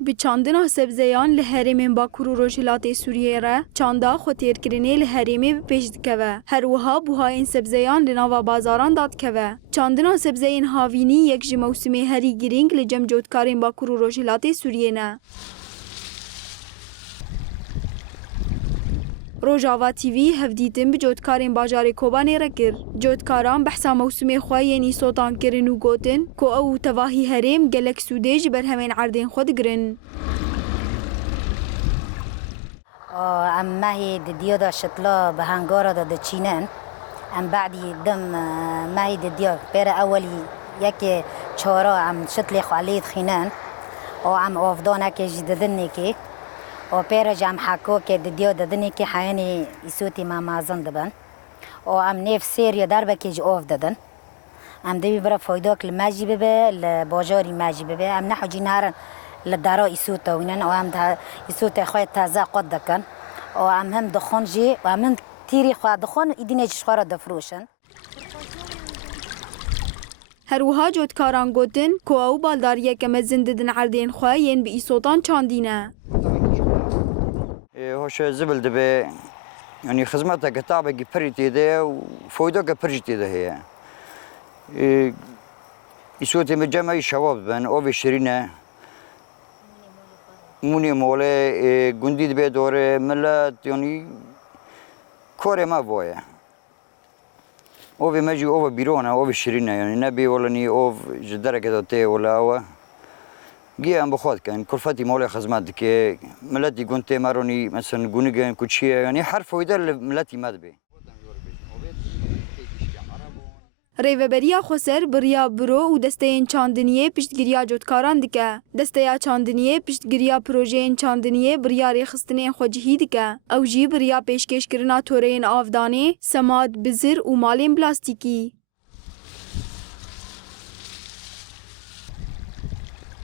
Bi çandina sebzeyan li herêmên Bakur û Rojhilatê Sûriyê re çanda xwetêrkirinê li herêmê bi pêş dikeve. Her wiha buhayên sebzeyan li nava bazaran da dikeve. Çandina sebzeyên havînî yek ji mewsimê herî girîng li cem cotkarên Bakur û Rojhilatê Sûriyê ne. Rojava TV hevdîtin bi cotkarên bajarê Kobanê re kir. Cotkaran behsa mewsimê xwe yên îsotan kirin û gotin ku ew û tevahî herêm gelek sûdê ji ber hemên erdên xwe digirin. ام ماهي دديو دا شتلا بهنگارا دا دچينن ام بعدي دم ماهي دديو بيرا اولي يكي چارا ام شتلي خاليد خينان او ام افدانا كي جددني كي او بيرا جام حكو كي دديو ددني كي حياني يسوتي ما مازن دبن او ام نيف سيريا دربا كي جو اف ددن ام دبي برا فايداك الماجي ببه الباجاري ماجي ببه ام نحو جينارن للدارا يسوتا وينن او ام يسوتا خويا تازا قد دكن او ام هم دخون جي و ام تيري خوا دخون ايدينه شخوره دفروشن Her wiha cotkaran gotin ku ew baldariyeke mezin didin erdên xwe yên bi îsotan çandîne. Hoş zibil dibe yani xizmeta kitabekî pirî têde û foydeke pir jî têde heye. Îsotê me cemeyî şewab dibin, avê şirîn e. Mûnê mole gundî dibe dorê millet yani korê me voye. Avê me jî ava bîran e, avê şirîn e yani nebê welanî av ji dereke de tê wala ew e. Giya em bixwe dikin, kulfetî malê xizmet dike, milletî gund tê me ronî mesela gunigên ku çi ye yani her foyde li milletî me dibe. Rêveberiya Xweser biriya biro û desteyên çandiniyê piştgiriya cotkaran dike. Desteya çandiniyê piştgiriya projeyên çandiniyê biriya rêxistinên xwe cihî dike. Ew jî biriya pêşkêşkirina toreyên avdanê, semad, bizir û malên plastîkî.